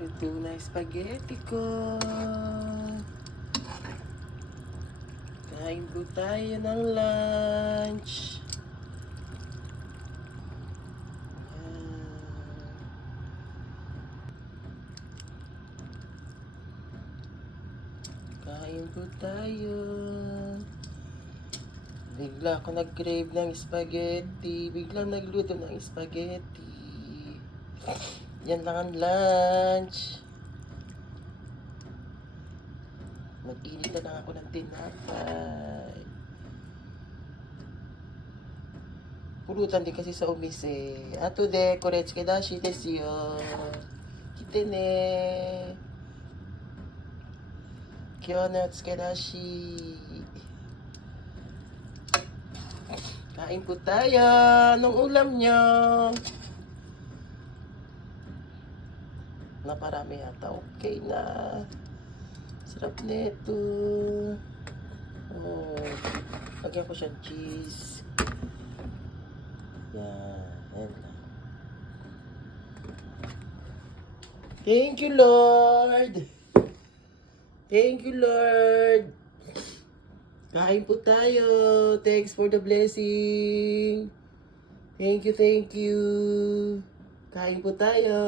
Luto na spaghetti ko. Kain po tayo ng lunch. Kain po tayo. Bigla ako nag-crave ng spaghetti. Biglang nagluto ng spaghetti. Yan lang ang lunch. Mag-init na lang ako ng tinapay. Pulutan din kasi sa umis eh. Ato de, koretsuke dashi desu yo. Kite ne. Kyo no tsuke dashi. Kain po tayo. Anong ulam nyo? Naparami yata. Okay na. Sarap nito. Oh. Lagyan ko siyang cheese. Yan. Yan lang. Thank you, Lord. Thank you, Lord. Kain po tayo. Thanks for the blessing. Thank you, thank you. Kain po tayo.